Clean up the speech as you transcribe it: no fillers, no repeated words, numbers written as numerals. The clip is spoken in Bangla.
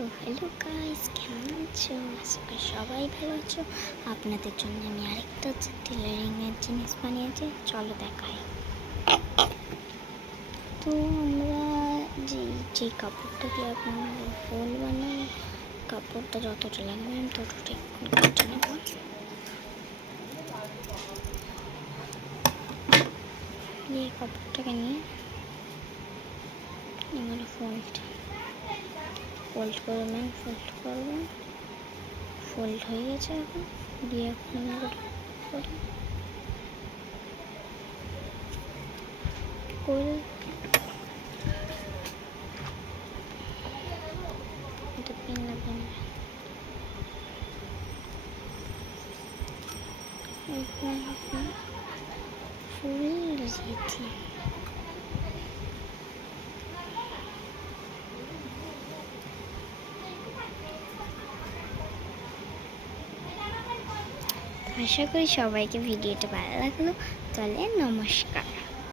সো হ্যালো গাইস, কেমন আছো? আশা করি সবাই ভালো আছো। আপনাদের জন্য আমি আরেকটা টেলারিংয়ের জিনিস বানিয়েছি, চলো দেখাই। তো আমরা যে কাপড়টা দিয়ে আপনারা ফুল বানাই, কাপড়টা যতটা লাগবে আমি ততটাই কেটে নেব। এই কাপড়টাকে নিয়ে এগুলো ফোল্ড করবেন, ফোল্ড হয়ে গেছে। এখন দিয়ে এখন করে এটা পিন লাগবে না। ফুল দিয়েছি। আশা করি সবাইকে ভিডিওটা ভালো লাগলো। তাহলে নমস্কার।